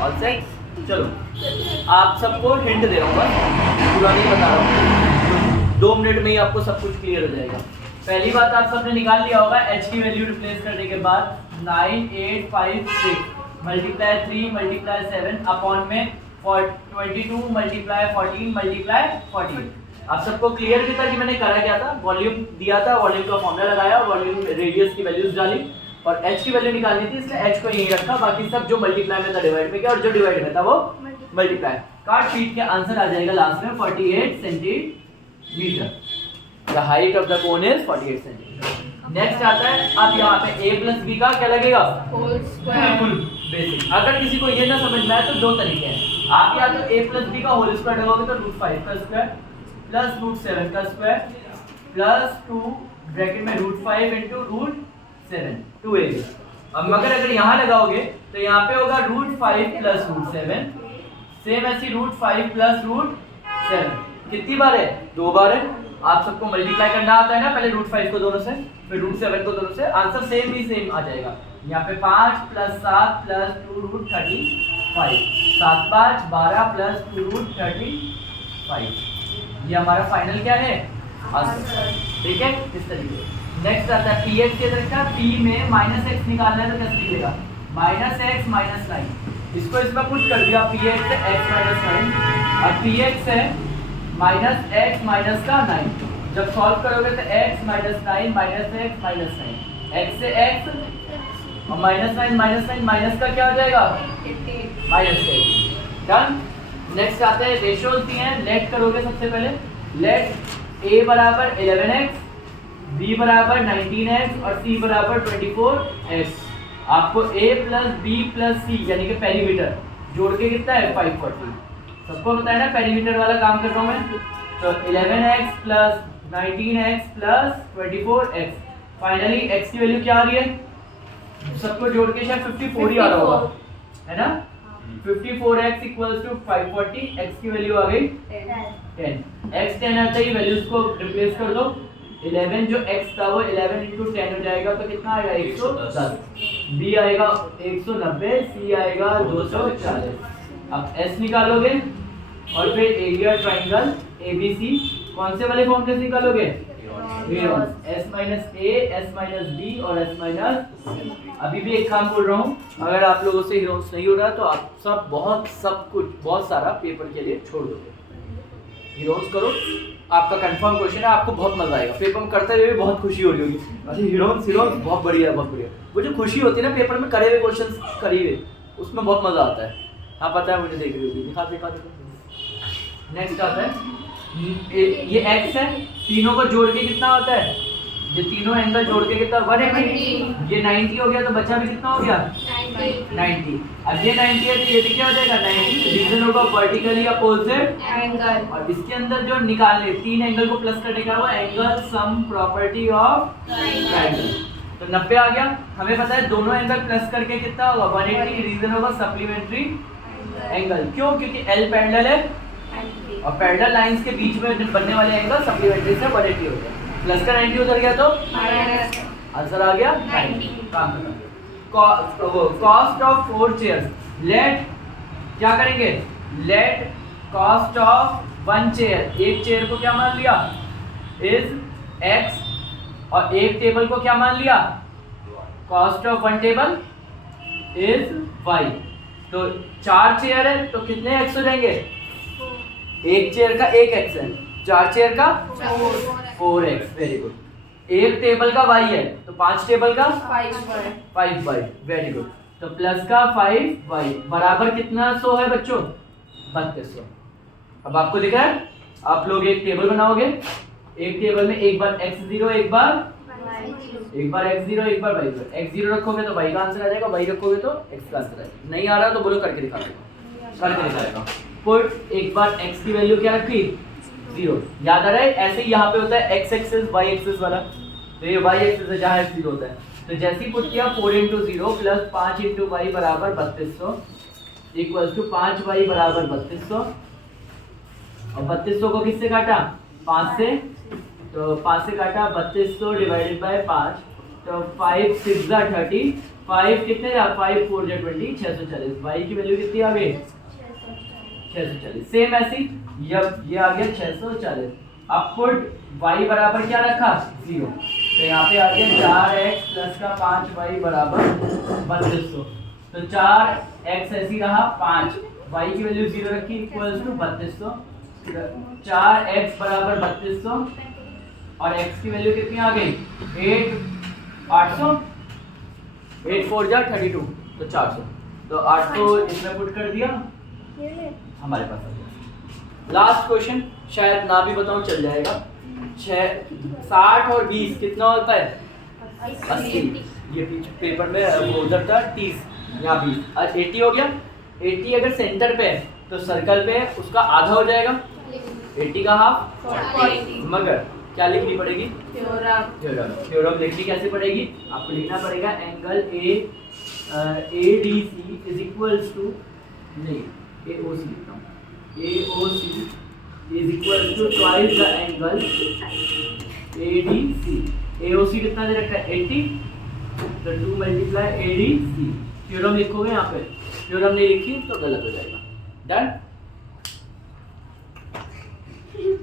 All set. चलो आप सबको हिंट दे रहा हूँ, बस पूरा नहीं बता रहा हूँ, 2 मिनट में ही आपको सब कुछ क्लियर हो जाएगा। पहली बात आप सबने निकाल लिया होगा, h की वैल्यू रिप्लेस करने के बाद 9 8 5 6 मल्टीप्लाई 3 मल्टीप्लाई 7 अपॉन में 22 मल्टीप्लाई 14 मल्टीप्लाई 14। आप सबको क्लियर भी था कि मैंने करा क्या था, वॉल्यूम दिया था, वॉल्यूम का फॉर्मूला लगाया, वॉल्यूम रेडियस की वैल्यूज डाली और h की वैल्यू निकालनी थी, इसलिए h को यहीं रखा, बाकी सब जो मल्टीप्लाई में था डिवाइड में किया और जो डिवाइड में था वो मल्टीप्लाई। कार्ड शीट के आंसर आ जाएगा लास्ट में 48 centimetre. The height of the cone is 48 centimetre. Next आता है, अब यहाँ पे a प्लस b का क्या लगेगा, होल स्क्वायर। बेसिक। अगर किसी को ये ना समझ में आए तो 2 तरीके हैं, आप या तो a प्लस b का होल स्क्वायर लगाओगे तो √5 का स्क्वायर प्लस √7 का स्क्वायर प्लस 2 ब्रैकेट में √5 इंटू √7 2a। अब मगर अगर यहाँ लगाओगे तो यहाँ पे होगा √5 प्लस √7, सेम ऐसी √5 प्लस √7। कितनी बार है, 2 बार है। आप सबको मल्टीप्लाई करना आता है ना, पहले √5 को दोनों से फिर √7 को दोनों से, आंसर सेम ही सेम आ जाएगा। यहाँ पे 5 प्लस 7 प्लस 2√35, 7 5 12 प्लस 2√35, ये हमारा फाइनल क्या है, आंसर। ठीक है, इस तरीके से। नेक्स्ट आता है px के तरफ का, p में -x निकालना है तो कैसे निकलेगा, -x -9, इसको इसमें पुट कर दिया, px से x - 9 और px है -x माइनस का 9। जब सॉल्व करोगे तो x - 9 -x - 9, x से x और -9 माइनस का क्या हो जाएगा, -8। डन। नेक्स्ट आता है रेशियोज दिए हैं, लेट करोगे सबसे पहले, लेट a बराबर 11x, b बराबर 19x और c बराबर 24x। आपको a plus b plus c यानी कि पेरीमीटर जोड़ के कितना है 540। सबको पता है ना पेरीमीटर वाला काम कर रहा हूँ मैं, तो 11x plus 19x plus 24x। Finally x की वैल्यू क्या आ रही है, सबको जोड़ के शायद 54 ही आ रहा होगा, है ना। 54x इक्वल्स टू 540, x की वैल्यू आ गई 10। x 10 आता है, वैल्यूज को रिप्लेस कर दो, 11 जो x था वो 11 इंटू 10 हो जाएगा तो कितना आएगा 110, b आएगा 190, c आएगा 240। अब s निकालोगे और फिर एरिया ट्राइंगल ABC कौन से वाले फॉर्म से निकालोगे, s minus a, s minus b और s माइनस c। अभी भी एक काम बोल रहा हूँ, अगर आप लोगों से हीरोस नहीं हो रहा तो आप सब कुछ बहुत सारा पेपर के लिए छोड़ दोगे, हीरोस करो। आपका कंफर्म क्वेश्चन है, आपको बहुत मजा आएगा, पेपर में करते हुए भी बहुत खुशी हो रही होगी, अरे हीरोस बहुत बढ़िया बहुत बढ़िया। वो जो खुशी होती है ना पेपर में करे हुए क्वेश्चन करी हुए, उसमें बहुत मजा आता है। हाँ पता है मुझे, देख रही होगी, दिखा। नेक्स्ट आता है ये x है, तीनों को जोड़ के कितना होता है, ये तीनों एंगल जोड़ के कितना 180, ये 90 हो गया तो बचा भी कितना हो गया 90। अब ये 90 है तो ये भी क्या हो जाएगा 90। रीजन होगा वर्टिकली अपोजिट एंगल, और इसके अंदर जो निकालने 3 एंगल को प्लस करने का वो angle sum property of triangle. तो 90 आ गया, हमें पता है दोनों एंगल प्लस करके कितना होगा 180। रीजन होगा सप्लीमेंट्री एंगल, क्यों, क्योंकि L पैरेलल है और पैरेलल लाइंस के बीच में बनने वाले एंगल सप्लीमेंट्री से 180 हो गया, प्लस का 90 उधर गया तो आंसर आ गया 90। काम करना, कॉस्ट ऑफ 4 चेयर्स, लेट क्या करेंगे, लेट कॉस्ट ऑफ 1 चेयर, एक चेयर को क्या मान लिया इज x और एक टेबल को क्या मान लिया, cost of 1 table is y। तो 4 चेयर है तो कितने x हो जाएंगे, एक चेयर का 1 x है, 4 चेयर का 4x। Very good. एक टेबल का y है तो 5 टेबल का 5y। Very good. तो प्लस का 5y बराबर कितना 100 है बच्चों, 3200। अब आपको दिख रहा है, आप लोग एक टेबल बनाओगे, एक टेबल में एक बार x0 एक बार x0 एक बार y0, x0 रखोगे तो y का आंसर आ जाएगा, y रखोगे तो x का आंसर आएगा। नहीं आ रहा तो बोलो करके दिखा देगा, करके दिखाएगा। पुट एक बार x की वैल्यू क्या रखी 0, याद आ रहा है। ऐसे ही यहाँ पे होता है x एक्सिस y एक्सिस वाला, तो ये y एक्सिस है जहाँ x 0 होता है, तो जैसे ही पुट किया 4 × 0 प्लस 5 × y बराबर 3200 इक्वल्स टू 5y बराबर 3200। और 3200 को किससे काटा 5 से, तो 5 से काटा 3200 डिवाइडेड बाय 5, तो 5 6 30, 5 कितने था 5 4 जा 20 640 y की वैल्यू कितनी आ गई 640 सेम ऐसे ये आ गया 640 अब पुट y बराबर क्या रखा 0 तो यहाँ पे आ गया 4x प्लस का 5y बराबर 3200 तो 4x ऐसी रहा 5 y की वैल्यू 0 रखी इक्वल्स टू 3200 4x बराबर 3200 और x की वैल्यू कितनी आ गई 800 8 4 जा 32 तो 400 तो 800 इसमें पुट कर दिया हमारे पास आ गया। लास्ट क्वेश्चन शायद ना भी बताऊं चल जाएगा 60 और 20 कितना होता है 80 ये पीछे पेपर में वो उधर था 30 यहाँ 20 आज 80 हो गया 80 अगर सेंटर पे है तो सर्कल पे उसका आधा हो जाएगा 80 का हाफ 40 मगर क्या लिखनी पड़ेगी थ्योरम लिखनी कैसे पड़ेगी आपको लिखना पड़ेगा angle ADC is equals to नहीं AOC लिखता हूँ AOC is equals to twice the angle ADC AOC कितना दे रखा है 80 तो 2 मल्टीप्लाई ADC थ्योरम लिखोगे यहाँ पे थ्योरम नहीं लिखी तो गलत हो जाएगा डन